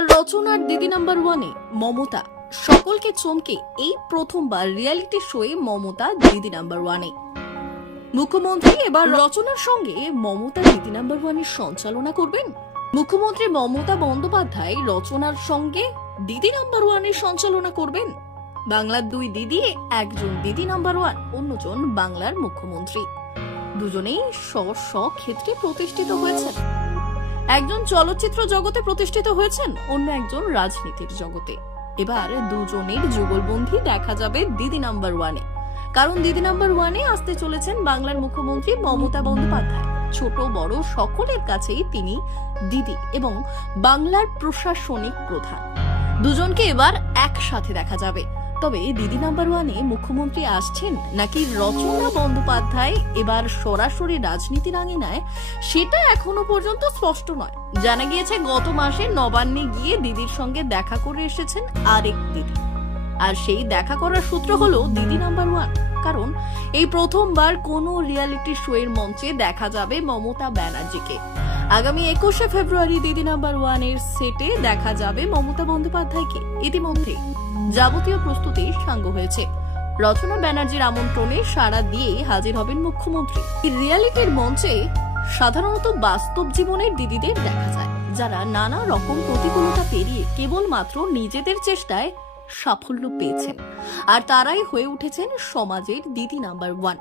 এবার রচনার দিদি নাম্বার ওয়ানে মমতা। সকলকে চমকে এই প্রথমবার রিয়েলিটি শোয়ে মমতা দিদি নাম্বার ওয়ানে মুখ্যমন্ত্রী এবার রচনার সঙ্গে মমতা দিদি নাম্বার ওয়ানের সঞ্চালনা করবেন। মুখ্যমন্ত্রী মমতা বন্দ্যোপাধ্যায় রচনার সঙ্গে দিদি নাম্বার ওয়ানের সঞ্চালনা করবেন। বাংলার দুই দিদি, একজন দিদি নাম্বার ওয়ান অন্যজন বাংলার মুখ্যমন্ত্রী। দুজনেই স্ব স্ব ক্ষেত্রে প্রতিষ্ঠিত হয়েছেন। একজন চলচ্চিত্র জগতে প্রতিষ্ঠিত হয়েছেন, অন্য একজন রাজনীতির জগতে। এবার দুজনের যুগলবন্ধি দেখা যাবে দিদি নাম্বার ওয়ানে কারণ দিদি নাম্বার ওয়ানে আসতে চলেছেন বাংলার মুখ্যমন্ত্রী মমতা বন্দ্যোপাধ্যায়। ছোট, বড় সকলের কাছেই তিনি দিদি এবং বাংলার প্রশাসনিক প্রধান। দুজনকে এবার একসাথে দেখা যাবে। তবে দিদি নাম্বার ওয়ানে মুখ্যমন্ত্রী আসছেন নাকি রচনা বন্দ্যোপাধ্যায় এবার সরাসরি রাজনীতির আঙিনায়, সেটা এখনও পর্যন্ত স্পষ্ট নয়। জানা গিয়েছে, গত মাসে নবান্নে গিয়ে দিদির সঙ্গে দেখা করে এসেছেন আরেক দিদি। আর সেই দেখা করার সূত্র হলো দিদি নাম্বার ওয়ান। কারণ এই প্রথমবার কোনো রিয়ালিটি শো এর মঞ্চে দেখা যাবে মমতা ব্যানার্জিকে। আগামী একুশে ফেব্রুয়ারি দিদি নাম্বার ওয়ানের সেটে দেখা যাবে মমতা বন্দ্যোপাধ্যায়কে। ইতিমধ্যে যাবতীয় প্রস্তুতি সাঙ্গ হয়েছে। রচনা ব্যানার্জির আমন্ত্রণে সাড়া দিয়ে হাজির হবেন মুখ্যমন্ত্রী। রিয়ালিটির মঞ্চে সাধারণত বাস্তব জীবনের দিদিদের দেখা যায়, যারা নানা রকম প্রতিকূলতা পেরিয়ে কেবলমাত্র নিজেদের চেষ্টায় সাফল্য পেয়েছেন। আর তারাই হয়ে উঠেছেন সমাজের দিদি নাম্বার ওয়ান।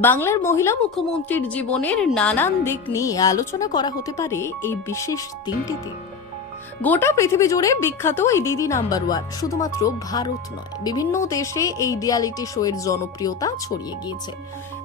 বাংলার মহিলা মুখ্যমন্ত্রীর জীবনের নানান দিক নিয়ে আলোচনা করা হতে পারে এই বিশেষ দিনটিতে। গোটা পৃথিবী জুড়ে বিখ্যাত এই দিদি নাম্বার ওয়ান, শুধুমাত্র ভারত নয়, বিভিন্ন দেশে এই রিয়ালিটি শো এর জনপ্রিয়তা ছড়িয়ে গিয়েছে।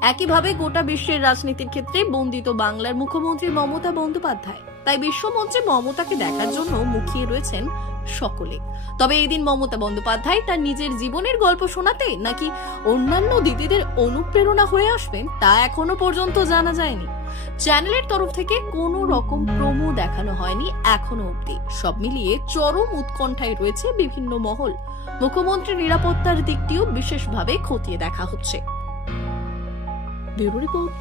একইভাবে গোটা বিশ্বের রাজনীতির ক্ষেত্রে বন্দিত বাংলার মুখ্যমন্ত্রী মমতা বন্দ্যোপাধ্যায় তাই বিশ্বমঞ্চে মমতাকে দেখার জন্য মুখিয়ে রয়েছেন সকলে। তবে এই দিন মমতা বন্দ্যোপাধ্যায় তার নিজের জীবনের গল্প শোনাতে নাকি অন্যান্য দিদিদের অনুপ্রেরণা হয়ে আসবেন তা এখনও পর্যন্ত জানা যায়নি। চ্যানেলের তরফ থেকে কোনো রকম প্রোমো দেখানো হয়নি এখনও অবধি। সব মিলিয়ে চরম উৎকণ্ঠায় রয়েছে বিভিন্ন মহল। মুখ্যমন্ত্রীর নিরাপত্তার দিকটিও বিশেষভাবে খতিয়ে দেখা হচ্ছে। রিপোর্ট।